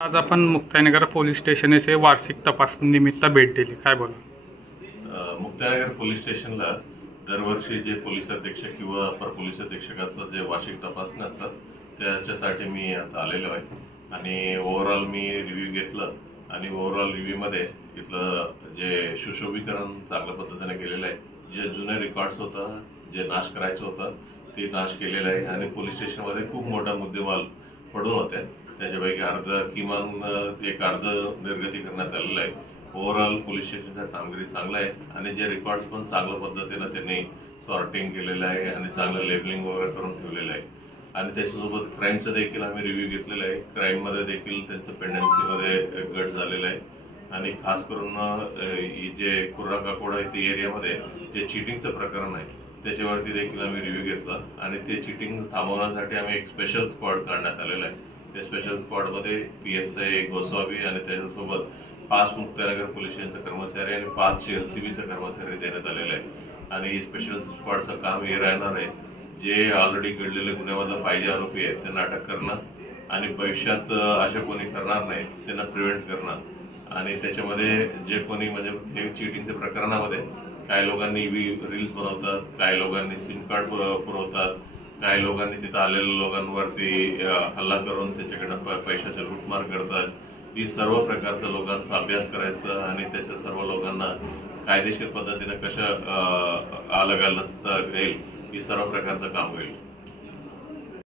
आज आपण Muktainagar police station येथे वार्षिक तपासणी निमित्त भेट दिली, काय बोला? मुक्ताईनगर पोलीस स्टेशनला दरवर्षी जे पोलीस अधीक्षक किंवा अपर पोलीस अधीक्षकाचं जे वार्षिक तपासणी असतात त्याच्यासाठी मी आता आलेलो आहे आणि ओव्हरऑल मी रिव्ह्यू घेतलं आणि ओव्हरऑल रिव्ह्यूमध्ये इथलं जे सुशोभीकरण चांगल्या पद्धतीने केलेलं आहे, जे जुने रेकॉर्ड्स होतं, जे नाश करायचं होतं ते नाश केलेलं आहे आणि पोलीस स्टेशनमध्ये खूप मोठा मुद्देमाल पडून होते, त्याच्यापैकी किमान एक अर्ध निर्गती करण्यात आलेलं आहे। ओव्हरऑल पोलीस स्टेशनचं कामगिरी चांगलं आहे आणि जे रेकॉर्ड्स पण चांगल्या पद्धतीने त्यांनी सॉर्टिंग केलेलं आहे आणि चांगलं लेबलिंग वगैरे करून ठेवलेलं आहे आणि त्याच्यासोबत क्राईमचं देखील आम्ही रिव्ह्यू घेतलेला आहे। क्राईममध्ये देखील त्यांचं पेंडन्सीमध्ये घट झालेलं आहे आणि खास करून जे कुर्रा काकोडा इथे एरियामध्ये जे चिटिंगचं प्रकरण आहे त्याच्यावरती देखील आम्ही रिव्ह्यू घेतला आणि ते चिटिंग थांबवण्यासाठी आम्ही एक स्पेशल स्क्वॉड काढण्यात आलेला आहे। त्या स्पेशल स्क्वॉडमध्ये PSI गोसावी आणि त्याच्यासोबत 5 मुक्ताईनगर पोलीस स्टेशनचे कर्मचारी आणि 5 LCBचे कर्मचारी देण्यात आलेले आहे आणि ही स्पेशल स्क्वॉडचं काम हे राहणार आहे, जे ऑलरेडी घडलेले गुन्ह्यामधला पाहिजे आरोपी आहेत त्यांना अटक करणं आणि भविष्यात अशा कोणी करणार नाही त्यांना प्रिव्हेंट करणं आणि त्याच्यामध्ये जे कोणी म्हणजे हे चिटिंगच्या प्रकरणामध्ये काही लोकांनी रील्स बनवतात, काही लोकांनी सिम कार्ड पुरवतात, काही लोकांनी तिथं आलेल्या लोकांवरती हल्ला करून त्याच्याकडनं पैशाचे लूटमार करतात। ही सर्व प्रकारच्या लोकांचा अभ्यास करायचा आणि त्याच्या सर्व लोकांना कायदेशीर पद्धतीने कशा अलग नसता येईल ही सर्व प्रकारचं काम होईल।